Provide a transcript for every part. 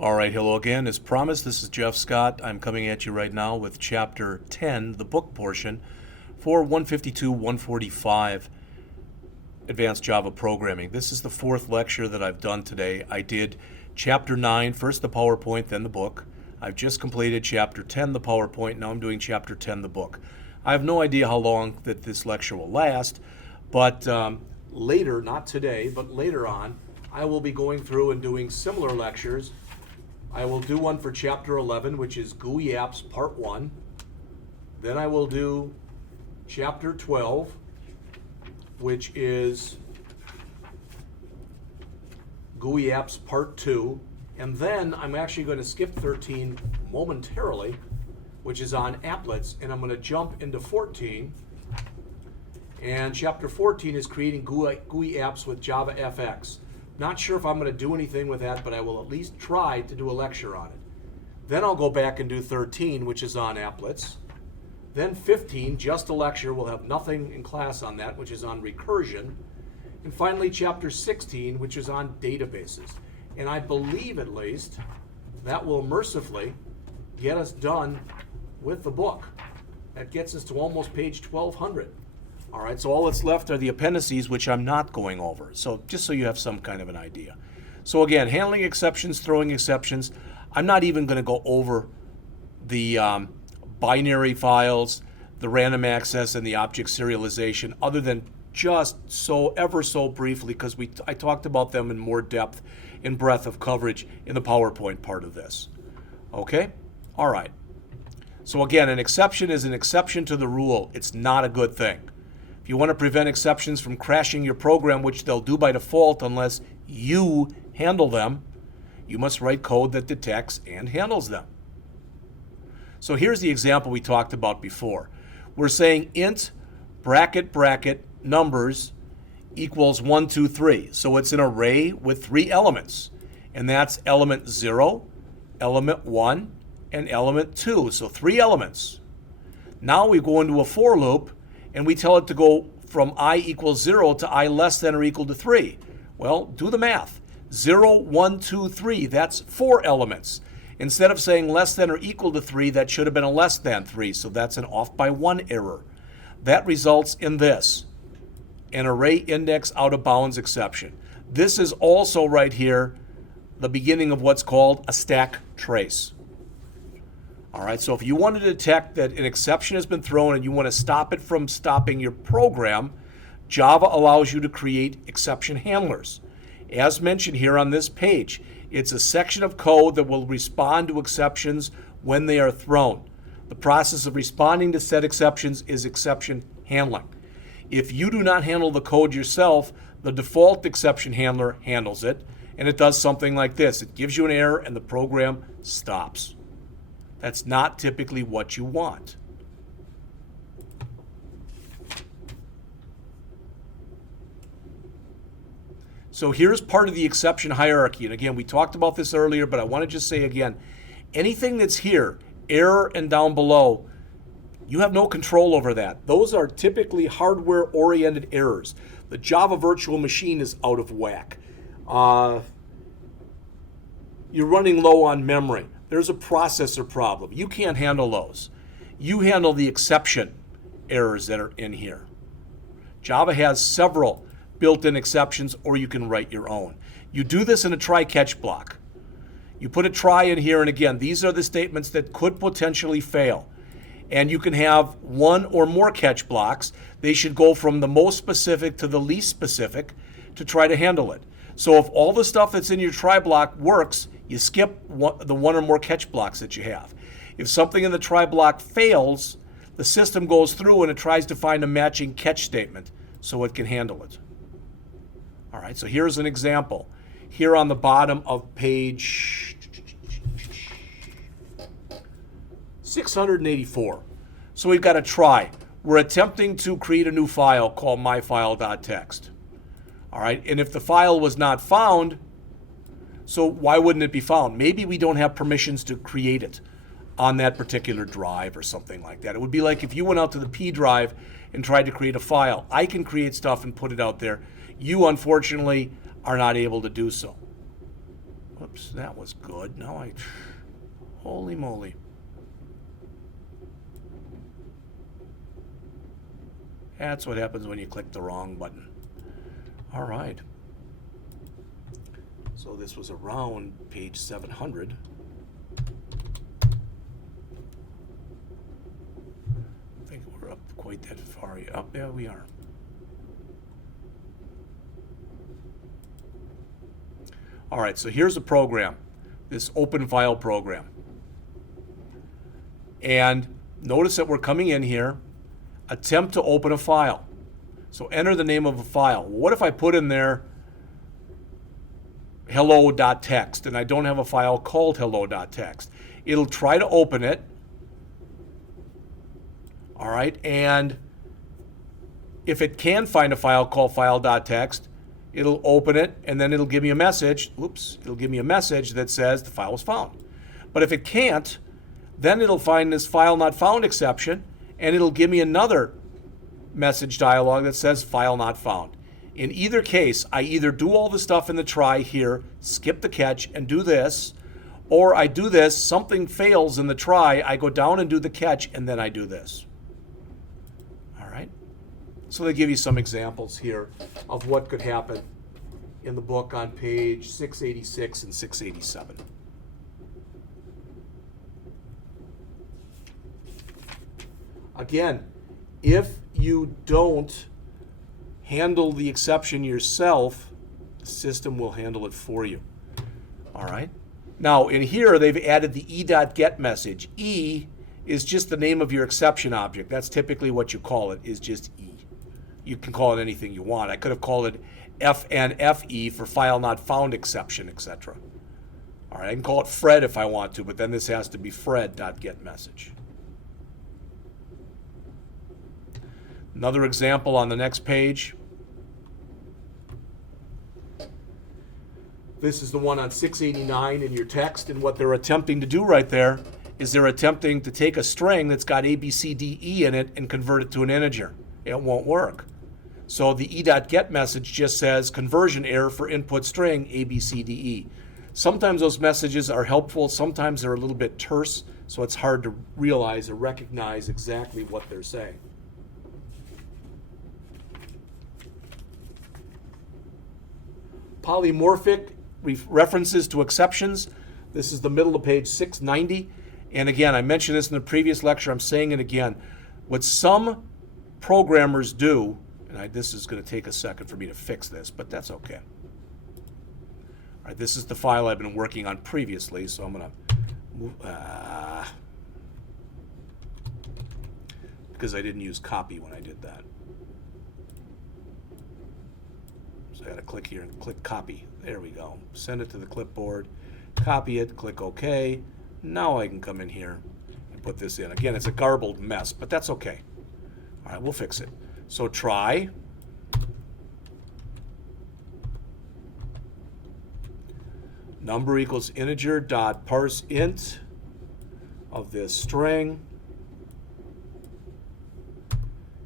All right, hello again. As promised, this is Jeff Scott. I'm coming at you right now with Chapter 10, the book portion, for 152-145 Advanced Java Programming. This is the fourth lecture that I've done today. I did Chapter 9, first the PowerPoint, then the book. I've just completed Chapter 10, the PowerPoint. Now I'm doing Chapter 10, the book. I have no idea how long that this lecture will last, but later, not today, but later on, I will be going through and doing similar lectures. I will do one for Chapter 11, which is GUI Apps Part 1. Then I will do Chapter 12, which is GUI Apps Part 2. And then I'm actually going to skip 13 momentarily, which is on applets, and I'm going to jump into 14. And Chapter 14 is creating GUI apps with Java FX. Not sure if I'm going to do anything with that, but I will at least try to do a lecture on it. Then I'll go back and do 13, which is on applets. Then 15, just a lecture. We'll have nothing in class on that, which is on recursion. And finally, Chapter 16, which is on databases. And I believe, at least, that will mercifully get us done with the book. That gets us to almost page 1200. All right, so all that's left are the appendices, which I'm not going over. So just so you have some kind of an idea. So again, handling exceptions, throwing exceptions. I'm not even going to go over the binary files, the random access, and the object serialization, other than just ever so briefly, because I talked about them in more depth and breadth of coverage in the PowerPoint part of this. Okay? All right. So again, an exception is an exception to the rule. It's not a good thing. If you want to prevent exceptions from crashing your program, which they'll do by default unless you handle them, you must write code that detects and handles them. So here's the example we talked about before. We're saying int bracket bracket numbers equals 1, 2, 3. So it's an array with 3 elements. And that's element 0, element 1, and element 2. So 3 elements. Now we go into a for loop, and we tell it to go from I equals 0 to I less than or equal to 3. Well, do the math. 0, 1, 2, 3, that's 4 elements. Instead of saying less than or equal to 3, that should have been a less than 3, so that's an off by 1 error. That results in this, an array index out of bounds exception. This is also right here the beginning of what's called a stack trace. All right, so if you want to detect that an exception has been thrown and you want to stop it from stopping your program, Java allows you to create exception handlers. As mentioned here on this page, it's a section of code that will respond to exceptions when they are thrown. The process of responding to said exceptions is exception handling. If you do not handle the code yourself, the default exception handler handles it, and it does something like this. It gives you an error and the program stops. That's not typically what you want. So here's part of the exception hierarchy. And again, we talked about this earlier, but I want to just say again, anything that's here, error and down below, you have no control over that. Those are typically hardware-oriented errors. The Java virtual machine is out of whack. You're running low on memory. There's a processor problem. You can't handle those. You handle the exception errors that are in here. Java has several built-in exceptions, or you can write your own. You do this in a try-catch block. You put a try in here, and again, these are the statements that could potentially fail. And you can have one or more catch blocks. They should go from the most specific to the least specific to try to handle it. So if all the stuff that's in your try block works, you skip the one or more catch blocks that you have. If something in the try block fails, the system goes through and it tries to find a matching catch statement so it can handle it. All right, so here's an example. Here on the bottom of page 684. So we've got a try. We're attempting to create a new file called myfile.txt. All right, and if the file was not found, so why wouldn't it be found? Maybe we don't have permissions to create it on that particular drive or something like that. It would be like if you went out to the P drive and tried to create a file. I can create stuff and put it out there. You, unfortunately, are not able to do so. Whoops, that was good. Now holy moly. That's what happens when you click the wrong button. All right. So this was around page 700. I think we're up quite that far. Up there we are. All right, so here's a program, this open file program. And notice that we're coming in here, attempt to open a file. So enter the name of a file. What if I put in there hello.txt and I don't have a file called hello.txt? It'll try to open it. All right, and if it can find a file called file.txt, it'll open it and then it'll give me a message. Oops, it'll give me a message that says the file was found. But if it can't, then it'll find this file not found exception and it'll give me another message dialog that says file not found. In either case, I either do all the stuff in the try here, skip the catch and do this, or I do this, something fails in the try, I go down and do the catch and then I do this. All right? So they give you some examples here of what could happen in the book on page 686 and 687. Again, if you don't handle the exception yourself, the system will handle it for you. All right? Now, in here, they've added the e.get message. E is just the name of your exception object. That's typically what you call it, is just E. You can call it anything you want. I could have called it FNFE for file not found exception, etc. All right, I can call it Fred if I want to, but then this has to be Fred.get message. Another example on the next page. This is the one on 689 in your text, and what they're attempting to do right there is they're attempting to take a string that's got A, B, C, D, E in it and convert it to an integer. It won't work. So the e.get message just says conversion error for input string A, B, C, D, E. Sometimes those messages are helpful, sometimes they're a little bit terse, so it's hard to realize or recognize exactly what they're saying. Polymorphic references to exceptions. This is the middle of page 690. And again, I mentioned this in the previous lecture, I'm saying it again. What some programmers do, and this is going to take a second for me to fix this, but that's okay. All right, this is the file I've been working on previously, so I'm going to move, because I didn't use copy when I did that. So I got to click here and click copy. There we go. Send it to the clipboard, copy it, click OK. Now I can come in here and put this in. Again, it's a garbled mess, but that's okay. All right, we'll fix it. So try. Number equals integer dot parse int of this string.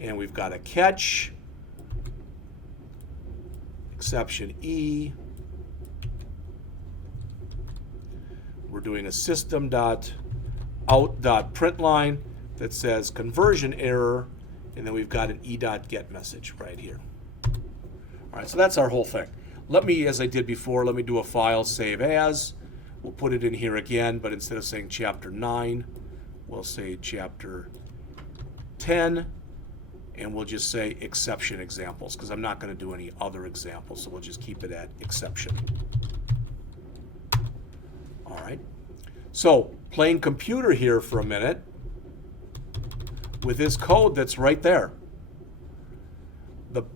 And we've got a catch. Exception E. We're doing a system.out.println that says conversion error, and then we've got an e.get message right here. All right, so that's our whole thing. Let me, as I did before, let me do a file save as. We'll put it in here again, but instead of saying chapter 9, we'll say chapter 10, and we'll just say exception examples, because I'm not going to do any other examples, so we'll just keep it at exception. All right. So playing computer here for a minute with this code that's right there.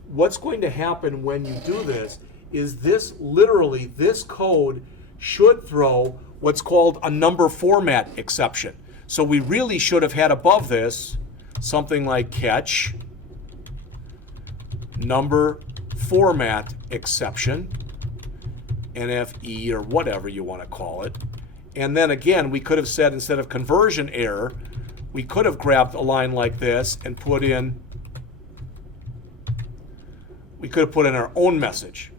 What's going to happen when you do this is this code should throw what's called a number format exception. So we really should have had above this something like catch number format exception, NFE or whatever you want to call it. And then again, we could have said instead of conversion error, we could have grabbed a line like this and put in, we could have put in our own message.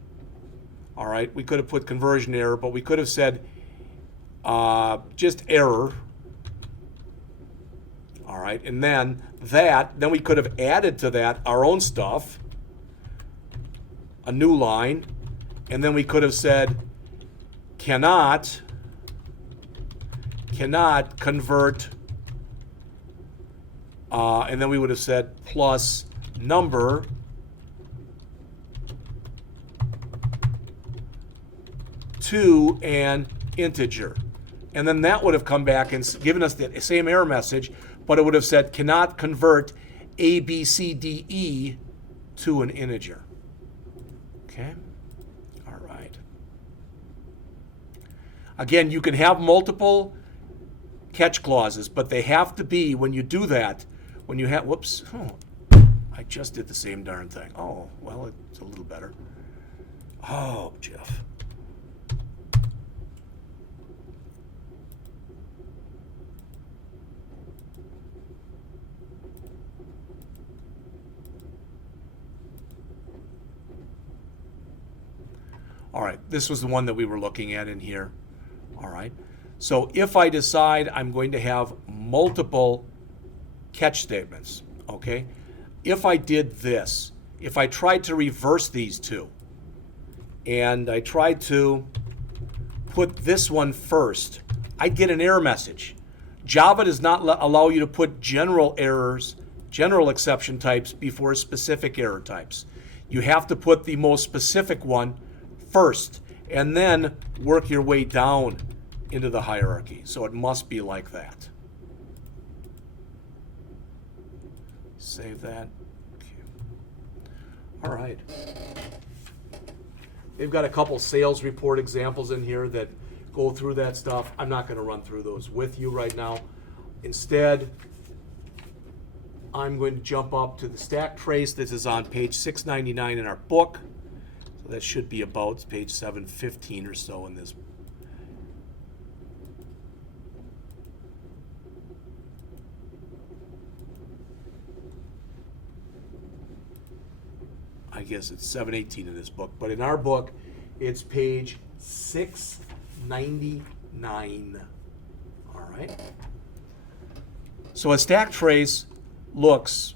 All right, we could have put conversion error, but we could have said just error. All right, and then we could have added to that our own stuff, a new line, and then we could have said cannot convert, and then we would have said plus number to an integer. And then that would have come back and given us the same error message, but it would have said cannot convert A, B, C, D, E to an integer. Okay? All right. Again, you can have multiple catch clauses, but they have to be, when you do that, when you have, whoops, oh, I just did the same darn thing. Oh, well, it's a little better. Oh, Jeff. All right, this was the one that we were looking at in here. All right, so if I decide I'm going to have multiple catch statements, okay, if I did this, if I tried to reverse these two, and I tried to put this one first, I'd get an error message. Java does not allow you to put general errors, general exception types before specific error types. You have to put the most specific one first, and then work your way down into the hierarchy. So it must be like that. Save that. Okay. All right. They've got a couple sales report examples in here that go through that stuff. I'm not going to run through those with you right now. Instead, I'm going to jump up to the stack trace. This is on page 699 in our book. So that should be about page 715 or so in this. I guess it's 718 in this book, but in our book, it's page 699. All right. So a stack trace looks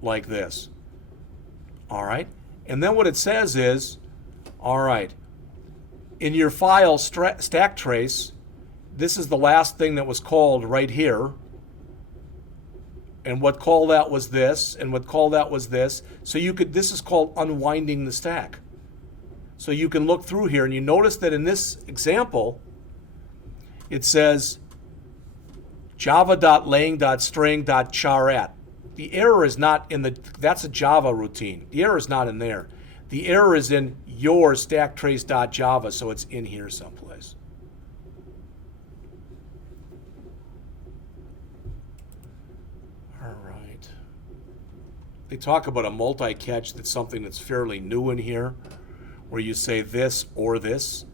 like this. All right. And then what it says is, all right, in your file stack trace, this is the last thing that was called right here. And what call that was this, and what call that was this. So you could, this is called unwinding the stack. So you can look through here, and you notice that in this example, it says java.lang.string.charat. The error is not in the, that's a Java routine. The error is not in there. The error is in your stacktrace.java, so it's in here someplace. All right. They talk about a multi-catch. That's something that's fairly new in here, where you say this or this.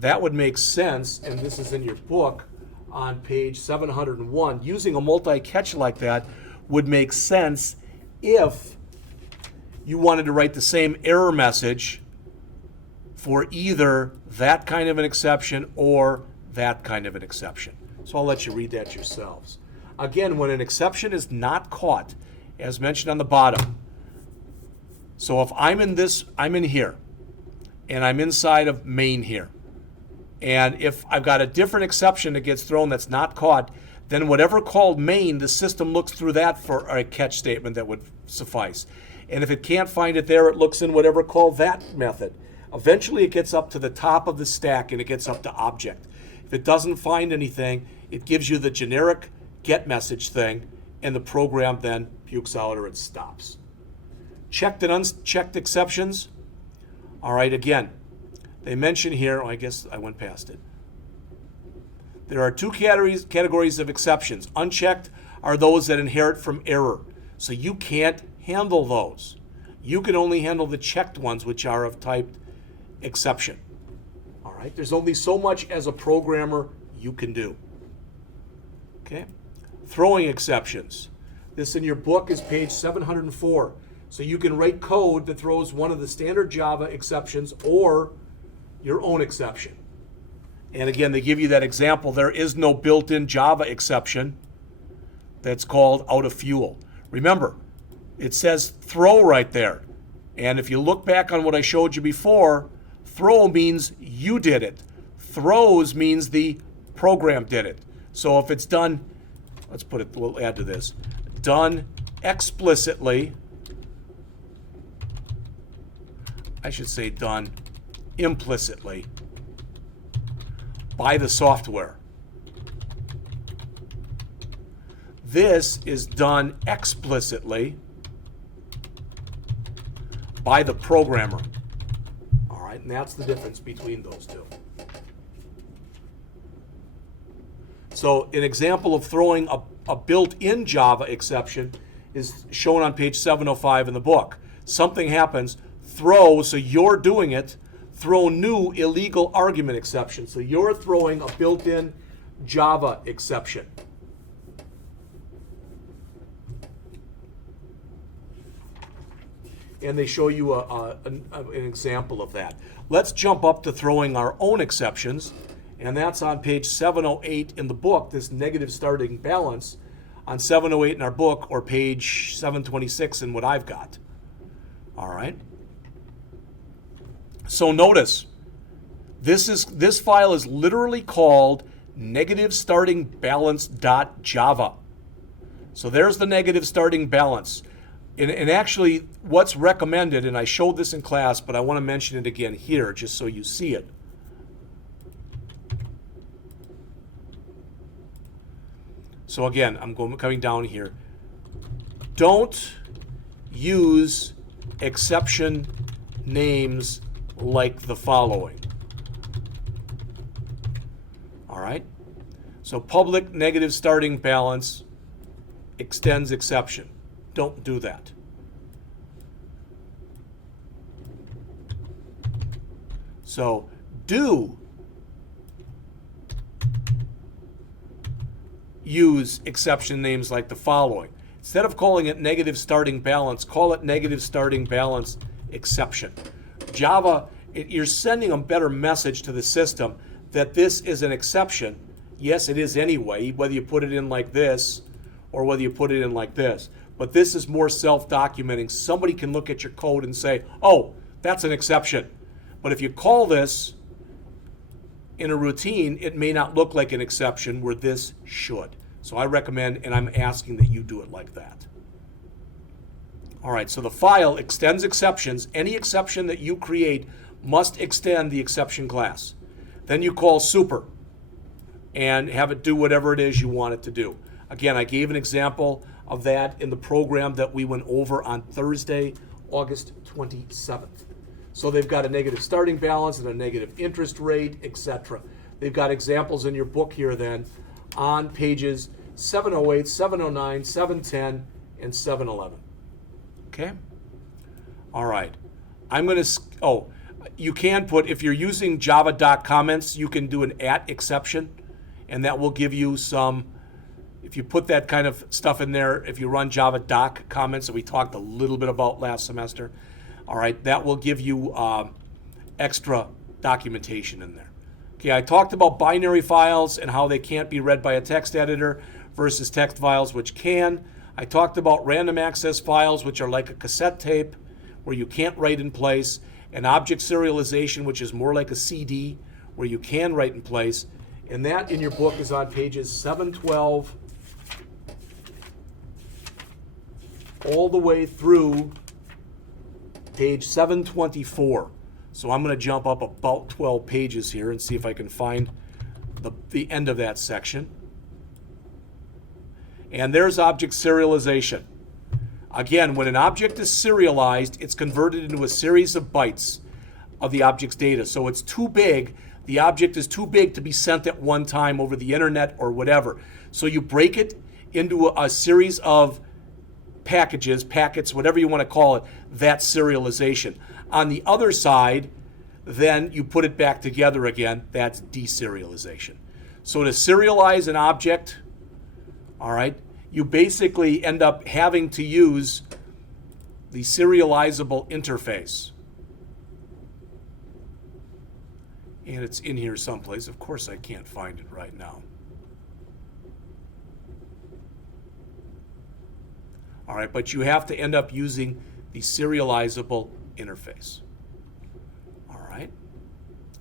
That would make sense, and this is in your book on page 701. Using a multi-catch like that would make sense if you wanted to write the same error message for either that kind of an exception or that kind of an exception. So I'll let you read that yourselves. Again, when an exception is not caught, as mentioned on the bottom, so if I'm in this, I'm in here, and I'm inside of main here, and if I've got a different exception that gets thrown that's not caught, then whatever called main, the system looks through that for a catch statement that would suffice. And if it can't find it there, it looks in whatever called that method. Eventually it gets up to the top of the stack and it gets up to object. If it doesn't find anything, it gives you the generic get message thing, and the program then pukes out or it stops. Checked and unchecked exceptions. All right, again, they mention here, I guess I went past it. There are two categories of exceptions. Unchecked are those that inherit from error. So you can't handle those. You can only handle the checked ones, which are of type exception. All right, there's only so much as a programmer you can do. Okay, throwing exceptions. This in your book is page 704. So you can write code that throws one of the standard Java exceptions or your own exception. And again, they give you that example. There is no built-in Java exception that's called out of fuel. Remember, it says throw right there. And if you look back on what I showed you before, throw means you did it. Throws means the program did it. So if it's done, let's put it, we'll add to this, done explicitly, I should say done implicitly by the software. This is done explicitly by the programmer. All right, and that's the difference between those two. So an example of throwing a built-in Java exception is shown on page 705 in the book. Something happens, throw, so you're doing it, throw new illegal argument exception. So you're throwing a built-in Java exception. And they show you an example of that. Let's jump up to throwing our own exceptions, and that's on page 708 in the book, this negative starting balance, on 708 in our book, or page 726 in what I've got. All right? So notice, this file is literally called negative starting balance.java. So there's the negative starting balance. And actually, what's recommended, and I showed this in class, but I want to mention it again here just so you see it. So again, I'm coming down here. Don't use exception names like the following. All right? So public negative starting balance extends exception. Don't do that. So do use exception names like the following. Instead of calling it negative starting balance, call it negative starting balance exception. Java, you're sending a better message to the system that this is an exception. Yes, it is anyway, whether you put it in like this or whether you put it in like this. But this is more self-documenting. Somebody can look at your code and say, oh, that's an exception. But if you call this in a routine, it may not look like an exception where this should. So I recommend, and I'm asking that you do it like that. All right, so the file extends exceptions. Any exception that you create must extend the exception class. Then you call super and have it do whatever it is you want it to do. Again, I gave an example of that in the program that we went over on Thursday, August 27th. So they've got a negative starting balance and a negative interest rate, etc. They've got examples in your book here then on pages 708, 709, 710, and 711. Okay? All right. I'm going to, you can put, if you're using java.comments, you can do an @ exception, and that will give you some, if you put that kind of stuff in there, if you run Java doc comments that we talked a little bit about last semester, all right, that will give you extra documentation in there. Okay, I talked about binary files and how they can't be read by a text editor versus text files which can. I talked about random access files, which are like a cassette tape where you can't write in place, and object serialization, which is more like a CD where you can write in place. And that in your book is on pages 712 all the way through page 724. So I'm going to jump up about 12 pages here and see if I can find the end of that section. And there's object serialization. Again, when an object is serialized, it's converted into a series of bytes of the object's data. So it's too big. The object is too big to be sent at one time over the internet or whatever. So you break it into a series of packages, packets, whatever you want to call it. That's serialization. On the other side, then you put it back together again. That's deserialization. So to serialize an object, all right, you basically end up having to use the serializable interface. And it's in here someplace. Of course, I can't find it right now. All right, but you have to end up using the serializable interface. All right,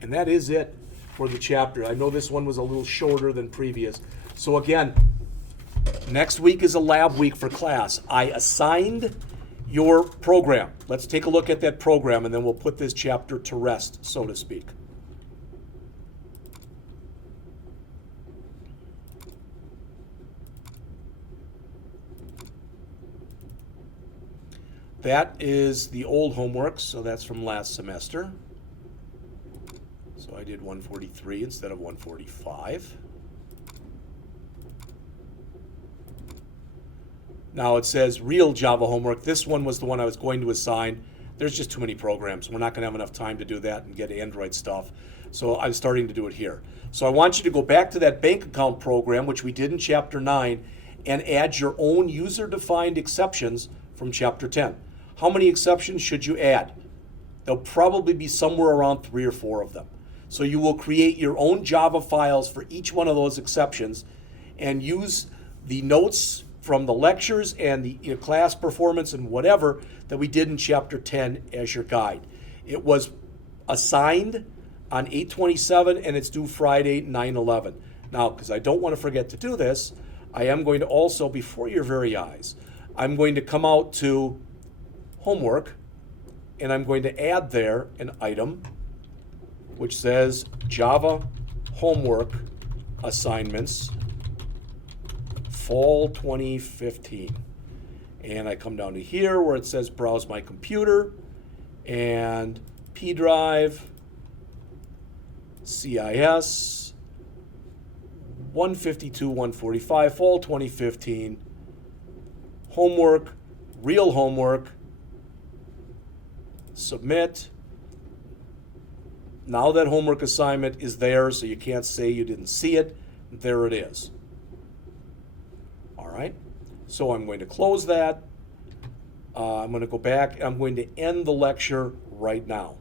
and that is it for the chapter. I know this one was a little shorter than previous. So again, next week is a lab week for class. I assigned your program. Let's take a look at that program, and then we'll put this chapter to rest, so to speak. That is the old homework, so that's from last semester. So I did 143 instead of 145. Now it says real Java homework. This one was the one I was going to assign. There's just too many programs. We're not going to have enough time to do that and get Android stuff. So I'm starting to do it here. So I want you to go back to that bank account program, which we did in Chapter 9, and add your own user-defined exceptions from Chapter 10. How many exceptions should you add? There'll probably be somewhere around 3 or 4 of them. So you will create your own Java files for each one of those exceptions and use the notes from the lectures and the class performance and whatever that we did in Chapter 10 as your guide. It was assigned on 8/27 and it's due Friday 9/11. Now, because I don't want to forget to do this, I am going to also, before your very eyes, I'm going to come out to homework, and I'm going to add there an item which says Java homework assignments fall 2015. And I come down to here where it says browse my computer and P drive, CIS, 152, 145, fall 2015, homework, real homework, submit. Now that homework assignment is there, so you can't say you didn't see it. There it is. All right, so I'm going to close that. I'm going to go back. I'm going to end the lecture right now.